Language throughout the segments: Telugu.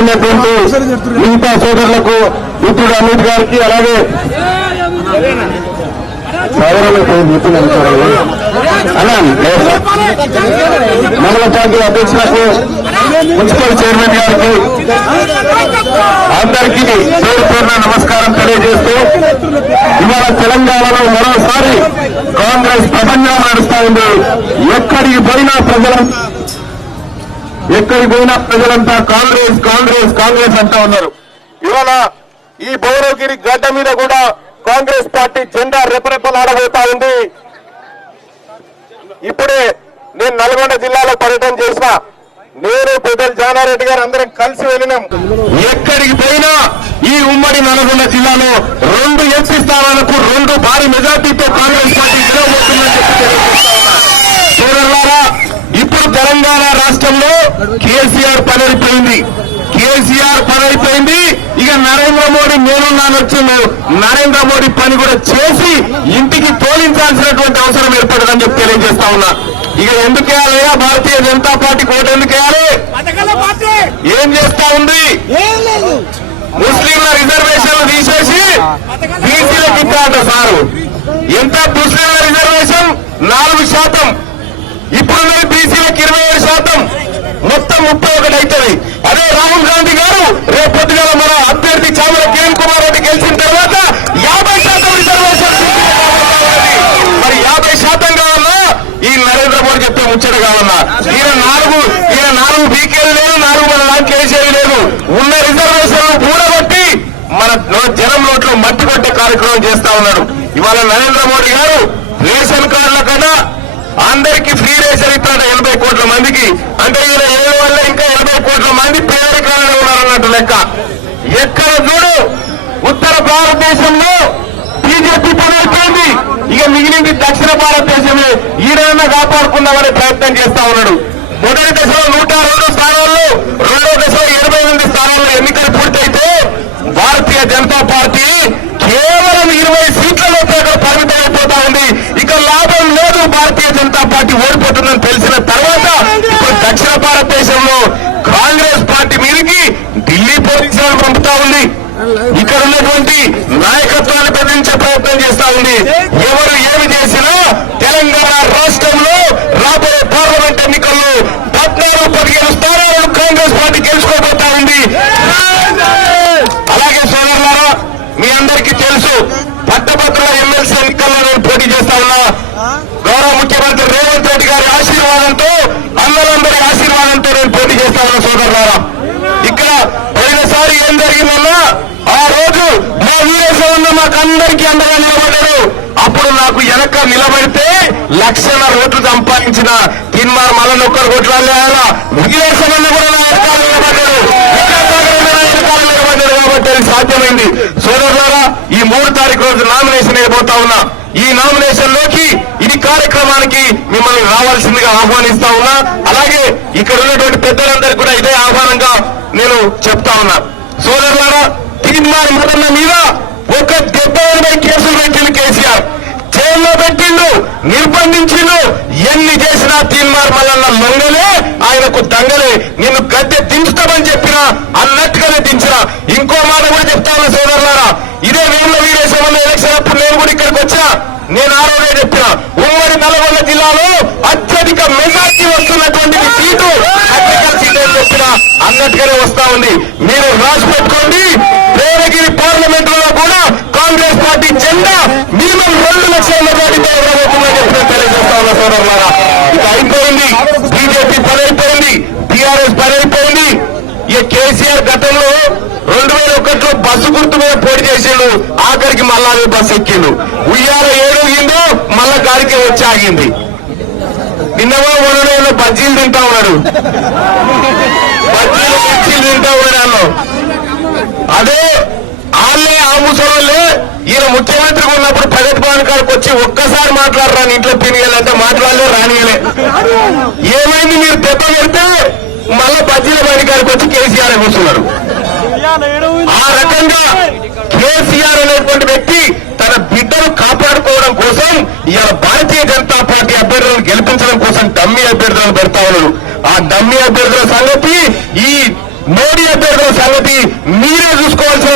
ఉన్నటువంటి మిగతా సోదరులకు ఇప్పుడు అమిత్ గారికి అలాగే మండల పార్టీ అధ్యక్షులకు మున్సిపల్ చైర్మన్ గారికి అందరికీ పేరు పేరున నమస్కారం తెలియజేస్తూ ఇవాళ తెలంగాణలో మరోసారి కాంగ్రెస్ ప్రపంచం నడుస్తా ఉంది. ఎక్కడికి పోయినా ప్రజల ఎక్కడికి పోయినా ప్రజలంతా కాంగ్రెస్ కాంగ్రెస్ కాంగ్రెస్ అంటా ఉన్నారు. ఇవాళ ఈ భౌరవగిరి గడ్డ మీద కూడా కాంగ్రెస్ పార్టీ జెండా రెపరెపలాడబోతా ఉంది. ఇప్పుడే నేను నల్గొండ జిల్లాలో పర్యటన చేసిన నేను పెద్దలు జానారెడ్డి గారు అందరం కలిసి వెళ్ళినాం. ఎక్కడికి పోయినా ఈ ఉమ్మడి నల్గొండ జిల్లాలో రెండు ఎంపీ స్థానాలకు రెండు భారీ మెజార్టీతో కాంగ్రెస్ పార్టీ గెలవబోతుందని చెప్పి తెలియజేస్తా ఇప్పుడు తెలంగాణ రాష్ట్రంలో కేసీఆర్ పని అయిపోయింది కేసీఆర్ పని అయిపోయింది ఇక నరేంద్ర మోడీ నేనున్నాను వచ్చిండు. నరేంద్ర మోడీ పని కూడా చేసి ఇంటికి తోలించాల్సినటువంటి అవసరం ఏర్పడదని చెప్పి తెలియజేస్తా ఉన్నా. ఇక ఎందుకు వేయాలయ్యా భారతీయ జనతా పార్టీ కోట ఎందుకు వేయాలి? ఏం చేస్తా ఉంది? ముస్లింల రిజర్వేషన్లు తీసేసి బీసీలకు ఇస్తారట సారు. ఎంత ముస్లింల రిజర్వేషన్? నాలుగు శాతం. ఇప్పుడున్నది బీసీలకు ఇరవై ఏడు శాతం. ముప్పై ఒకటి అవుతుంది అదే రాహుల్ గాంధీ గారు రేపు పొద్దుగల మన అభ్యర్థి చామల కిరణ్ కుమార్ రెడ్డి గెలిచిన తర్వాత యాభై శాతం రిజర్వేషన్ మరి యాభై శాతం కావాలా? ఈ నరేంద్ర మోడీ చెప్తే ముచ్చట కావాలా? ఈయన నాలుగు ఈయన నాలుగు బీకేలు లేదు నాలుగు మన దానికి వేసేది లేదు ఉన్న రిజర్వేషన్ పూడగొట్టి మన జనం నోట్లో మట్టి కొట్టే కార్యక్రమం చేస్తా ఉన్నాడు. ఇవాళ నరేంద్ర మోడీ గారు రేషన్ కార్డుల కన్నా అందరికీ ఫ్రీ రేషన్ ఇస్తాడు ఎనభై కోట్ల మందికి. అంటే ఈయన ఏడు వల్ల ఇంకా ఎనభై కోట్ల మంది పేదరికాలనే ఉన్నారన్నట్టు లెక్క. ఎక్కడ చూడు ఉత్తర భారతదేశంలో బీజేపీ పని ఇక మిగిలింది దక్షిణ భారతదేశమే. ఈడన్నా కాపాడుకుందామనే ప్రయత్నం చేస్తా ఉన్నాడు. మొదటి దశలో నూట రెండు స్థానాల్లో రెండో దశలో ఇరవై ఎనిమిది స్థానాల్లో ఎన్నికలు పూర్తయితే భారతీయ జనతా పార్టీ కేవలం ఇరవై సీట్లలో అక్కడ పరిమితం అయిపోతా ఉంది. ఇక లాభం లేదు భారతీయ జనతా పార్టీ ఓడిపోతుందని తెలిసిన తర్వాత ఇప్పుడు దక్షిణ భారతదేశంలో కాంగ్రెస్ పార్టీ మీదకి ఢిల్లీ పోలీసులను పంపుతా ఉంది ఇక్కడ ఉన్నటువంటి నాయకత్వాన్ని బెదిరించే ప్రయత్నం చేస్తా ఉంది ఎవరు ఏమి చేసినా తెలంగాణ రాష్ట్రంలో రాబోయే పార్లమెంట్ ఎన్నికల్లో పద్నాలుగు పదిహేను స్థానాలను కాంగ్రెస్ పార్టీ గెలుచుకోబోతా ఉంది అలాగే సోదరులారా మీ అందరికీ తెలుసు పట్టభద్రుల ఎమ్మెల్సీ ఎన్నికల్లో నేను పోటీ చేస్తా ఉన్నా గౌరవ ముఖ్యమంత్రి రేవంత్ రెడ్డి గారి ఆశీర్వాదంతో అందరందరి ఆశీర్వాదంతో నేను పోటీ చేస్తా ఉన్నా సోదరులారా ఇక్కడ పోయినసారి ఏం జరిగిందన్నా ఆ రోజు మా వీఎస్ఓ అండగా నిలబడ్డారు. అప్పుడు నాకు వెనక నిలబడితే లక్షల ఓట్లు సంపాదించిన తిన్మార్ మళ్ళీ ఒక్కరు కొట్లాడలేదా వీఎస్ఓ అన్న కూడా నా వెనకాల నిలబడ్డాడు వెనకాల నిలబడ్డాడు కాబట్టి అది సాధ్యమైంది. సోదరులారా ఈ మూడు తారీఖు రోజు నామినేషన్ అయిపోతా ఉన్నా. ఈ నామినేషన్లోకి ఈ కార్యక్రమానికి మిమ్మల్ని రావాల్సిందిగా ఆహ్వానిస్తా ఉన్నా. అలాగే ఇక్కడ ఉన్నటువంటి పెద్దలందరికీ కూడా ఇదే ఆహ్వానంగా నేను చెప్తా ఉన్నా. సోదరులారా తీర్మానం మదన్న మీద ఒక డెబ్బై కేసులు పెట్టిండు కేసీఆర్. జైల్లో పెట్టిండు నిర్బంధించిండు. ఎన్ని చేసినా తీన్మార్ మల్లన్న లొంగలే ఆయనకు దంగలే. నిన్ను గద్దె దించుతామని చెప్పినా అన్నట్టుగానే దించిన. ఇంకో మాట కూడా చెప్తాను సోదరులారా ఇదే వేముల వీరేశ్వరం ఎలక్షన్ అప్పుడు నేను కూడా ఇక్కడికి వచ్చా నేను ఆ రోజే చెప్పిన ఉమ్మడి నల్గొండ జిల్లాలో అత్యధిక మెజార్టీ వస్తున్నటువంటి సీటు అత్యధిక అని చెప్పిన. అన్నట్టుగానే వస్తా ఉంది. మీరు రాసి పెట్టుకోండి దేవగిరి పార్లమెంట్లో కూడా కాంగ్రెస్ పార్టీ జెండా మినిమం రెండు లక్షల మెజార్టీతో ఎగరబోతుందని చెప్పిన తెలియజేస్తా ఉన్న సోదరులారా. ఇది అయిపోయింది. బీజేపీ పని అయిపోయింది టీఆర్ఎస్ పని అయిపోయింది ఇక కేసీఆర్ గతంలో రెండు వేల ఒకటిలో బస్సు గుర్తు మీద పోటీ చేసిండు. ఆఖరికి మళ్ళా అదే బస్సు ఎక్కిండు. ఉయ్యాల ఏడుగిందో మళ్ళా గాలికి వచ్చి ఆగింది. నిన్నవో మొన్న బజ్జీలు తింటా ఉన్నాడు. బజ్జీలు బజ్జీలు తింటా ఉన్నాడు అదే వాళ్ళే ఆ ముసలోళ్ళే ఈయన ముఖ్యమంత్రిగా ఉన్నప్పుడు ప్రగతి భవన్ కాడికి వచ్చి ఒక్కసారి మాట్లాడరా ఇంట్లో పినియాలంటే మాట్లాడలే రానియలే. ఏమైంది మీరు దెబ్బ పెడితే మళ్ళా బజ్జీల బండి కాడికి వచ్చి కేసీఆర్ కూర్చున్నారు ఆ రకంగా కేసీఆర్ అనేటువంటి వ్యక్తి తన బిడ్డను కాపాడుకోవడం కోసం ఇవాళ భారతీయ జనతా పార్టీ అభ్యర్థులను గెలిపించడం కోసం డమ్మీ అభ్యర్థులను పెడతా ఉన్నాడు ఆ డమ్మీ అభ్యర్థుల సంగతి ఈ మే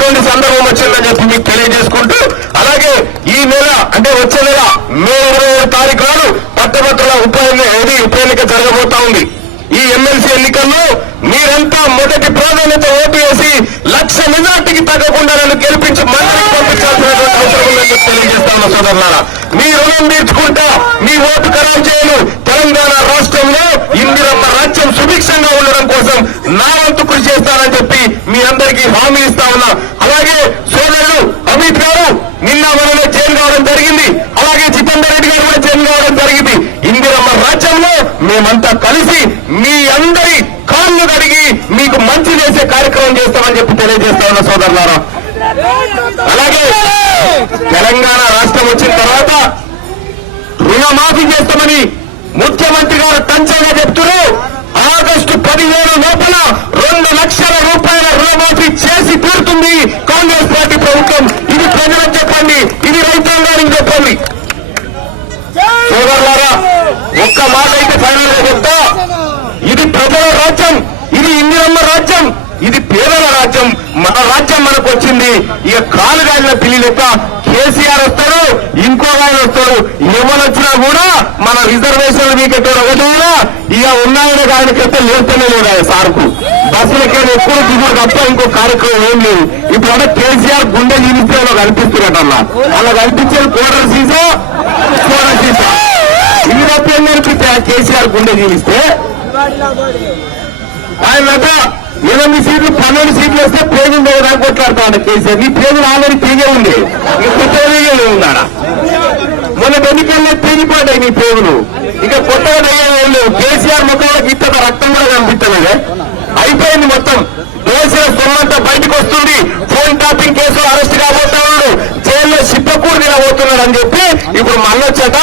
ఇటువంటి సందర్భం వచ్చిందని చెప్పి మీకు తెలియజేసుకుంటూ అలాగే ఈ నెల అంటే వచ్చే నెల మే ఇరవై ఏడు తారీఖు నాడు పట్టభద్రుల ఉప ఎన్ని- ఇది ఉప ఎన్నిక జరగబోతా ఉంది? ఈ ఎమ్మెల్సీ ఎన్నికల్లో మీరంతా మొదటి ప్రాధాన్యత ఓటు వేసి లక్ష మెజార్టీకి తగ్గకుండా నన్ను గెలిపించి మంత్రికి పంపించాల్సినటువంటి అవసరం ఉందని చెప్పి తెలియజేస్తా సోదరులారా. మీ రుణం తీర్చుకుంటా మీ ఓటు ఖరారు చేయను. తెలంగాణ రాష్ట్రంలో ఇందిరమ్మ రాజ్యం సుభిక్షంగా ఉండడం కోసం నా వంతు కృషి చేస్తానని చెప్పి మీ అందరికీ హామీ ఇస్తా ఉన్నా అలాగే సోదరుడు అమిత్ గారు నిన్న మనలో జైలు కావడం జరిగింది అలాగే జితేందర్ రెడ్డి గారు కూడా జైలు కావడం జరిగింది ఇందిరమ్మ రాజ్యంలో మేమంతా కలిసి మీ అందరి కాళ్ళు కడిగి మీకు మంచి చేసే కార్యక్రమం చేస్తామని చెప్పి తెలియజేస్తా ఉన్న సోదరులారా. అలాగే తెలంగాణ రాష్ట్రం వచ్చిన తర్వాత రుణమాఫీ చేస్తామని ముఖ్యమంత్రి గారు తంచగా చెప్తున్నారు. ఆగస్టు పదిహేను లోపల రెండు లక్షల రూపాయల రుణమాఫీ చేసి తీరుతుంది కాంగ్రెస్ పార్టీ ప్రభుత్వం. ఇది ప్రజలకు చెప్పండి ఇది రైతాంగానికి చెప్పండి. సోదరులారా ఒక్క మాట అయితే ఫైనల్గా చెప్తా. ఇది ప్రజల రాజ్యం ఇది ఇందిరమ్మ రాజ్యం. ఇది పేదల రాజ్యం. మన రాజ్యం మనకు వచ్చింది. ఇక కాలు గాలిన పిల్లి లెక్క కేసీఆర్ వస్తాడు ఇంకో ఆయన వస్తాడు. ఎవరొచ్చినా కూడా మన రిజర్వేషన్లు మీకెట్టాడు ఒకటైనా ఇక ఉన్నాయని ఆయనకైతే లేస్తూనే లేదు ఆయన సార్కు బస్సులకి ఎక్కువ దిగుడు తప్ప ఇంకో కార్యక్రమం ఏం లేదు. ఇప్పుడు అంటే కేసీఆర్ గుండె జీవిస్తే అలా కనిపిస్తున్నట్టు అలా అలా కనిపించేది కోటర్ సీసా కోటర్ సీసా తప్ప ఏం ఆ కేసీఆర్ గుండె జీవిస్తే ఆయన ఎనిమిది సీట్లు పన్నెండు సీట్లు వస్తే పేజీలు దగ్గర కొట్లాడుతున్నాడు కేసీఆర్. ఈ పేజీలు ఆల్రెడీ తీగే ఉంది. ఇక కొత్త పేజీ మొన్న ఎన్నికల్లో పేజిపోతాయి నీ పేగులు ఇక కొత్తగా దయ్యాలు లేవు. కేసీఆర్ ముఖంలో గిట్ట రక్తం కూడా కనిపించలేదు. అయిపోయింది మొత్తం. దోసిన సొమ్మంతా బయటకు వస్తుంది. ఫోన్ టాపింగ్ కేసులో అరెస్ట్ కాబోతున్నాడు జైల్లో సిప్పకూరు నిలబోతున్నాడు అని చెప్పి ఇప్పుడు మళ్ళొచ్చట.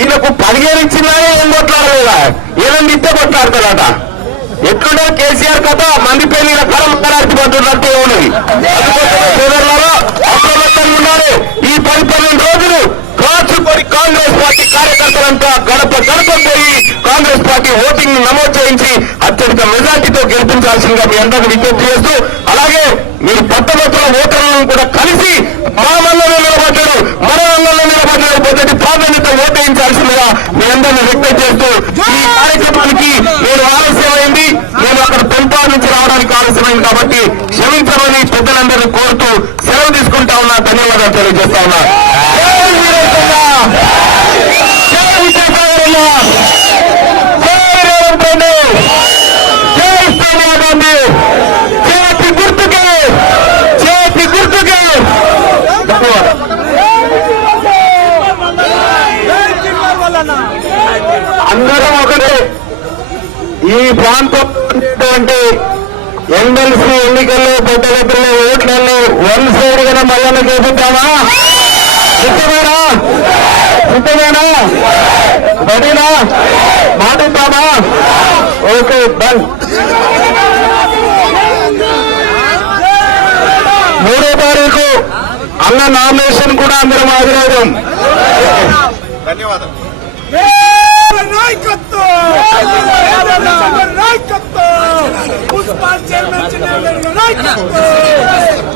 ఈయనకు పదిహేను ఇచ్చినారే ఏం కొట్లాడలేదా? ఏమైంది ఇస్తే కొట్లాడతాడట. ఎట్లుండే కేసీఆర్ కథ మంది పేరు కరం మాట్లాడుతున్నట్టు ఉన్నది. అందుకోసమే సోదరులారా అప్రమత్తంగా ఉండాలి. ఈ పది పన్నెండు రోజులు కాచుకొని కాంగ్రెస్ పార్టీ కార్యకర్తలంతా గడప గడప పోయి కాంగ్రెస్ పార్టీ ఓటింగ్ నమోదు చేయించి అత్యంత మెజార్టీతో గెలిపించాల్సిందిగా మీ అందరికీ విజ్ఞప్తి చేస్తూ అలాగే మీరు పట్టభద్రుల ఓటర్లను కూడా కలిసి మా మండలంలో నిలబడ్డారు మన మండలంలో నిలబడ్డారు మొదటి ప్రాధాన్యత ఓటేయించాల్సిందిగా మీ అందరినీ రిక్వెస్ట్ చేస్తూ ఈ కార్యక్రమానికి మీరు ఆలస్యం నేను అక్కడ పెంపాల నుంచి రావడానికి కాబట్టి క్షమించమని పెద్దలందరినీ కోరుతూ సెలవు తీసుకుంటా ఉన్నా. ధన్యవాదాలు తెలియజేస్తా ఉన్నా. అందరం ఒకటే. ఈ ప్రాంతం అంటే ఎమ్మెల్సీ ఎన్నికల్లో పెద్దగట్టులో ఓట్లలో వన్ సైడ్గా మల్లన్న చేపిద్దామా? సిద్ధమేనా? సిద్ధమేనా? రెడీనా? మాటిద్దామా? Okay done. మూడో తారీఖు అన్న నామినేషన్ కూడా అందరం హాజరవుదాం. నాయకత్వం నాయకత్వం మున్సిపల్ చైర్మన్ నాయకత్వం